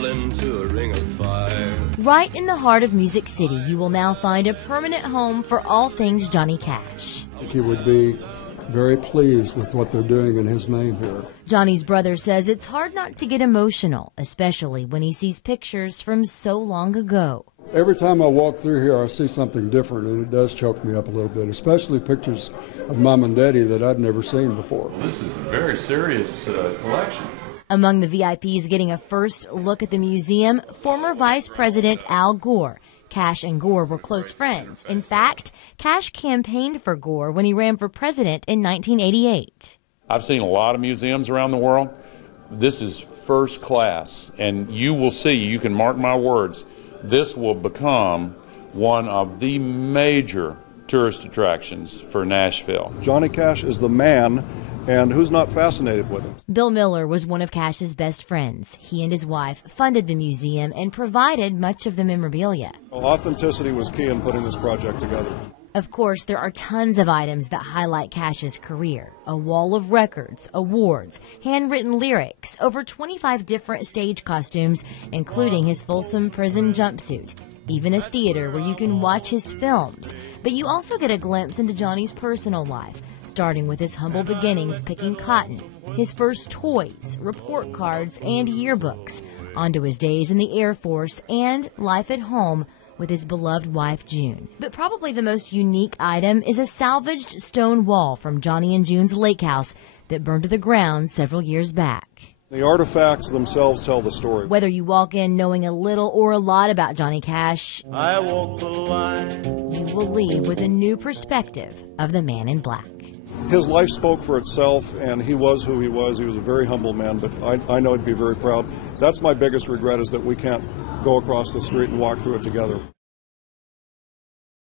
fell into a ring of fire. Right in the heart of Music City, you will now find a permanent home for all things Johnny Cash. He would be very pleased with what they're doing in his name here. Johnny's brother says it's hard not to get emotional, especially when he sees pictures from so long ago. Every time I walk through here, I see something different, and it does choke me up a little bit, especially pictures of Mom and Daddy that I'd never seen before. This is a very serious collection. Among the VIPs getting a first look at the museum, former Vice President Al Gore. Cash and Gore were close friends. In fact, Cash campaigned for Gore when he ran for president in 1988. I've seen a lot of museums around the world. This is first class, and you will see, you can mark my words, this will become one of the major tourist attractions for Nashville. Johnny Cash is the man, and who's not fascinated with him? Bill Miller was one of Cash's best friends. He and his wife funded the museum and provided much of the memorabilia. Authenticity was key in putting this project together. Of course, there are tons of items that highlight Cash's career. A wall of records, awards, handwritten lyrics, over 25 different stage costumes, including his Folsom prison jumpsuit. Even a theater where you can watch his films. But you also get a glimpse into Johnny's personal life, starting with his humble beginnings picking cotton, his first toys, report cards, and yearbooks, onto his days in the Air Force and life at home with his beloved wife, June. But probably the most unique item is a salvaged stone wall from Johnny and June's lake house that burned to the ground several years back. The artifacts themselves tell the story. Whether you walk in knowing a little or a lot about Johnny Cash, I walk the line. you will leave with a new perspective of the man in black. His life spoke for itself, and he was who he was. He was a very humble man, but I know he'd be very proud. That's my biggest regret, is that we can't go across the street and walk through it together.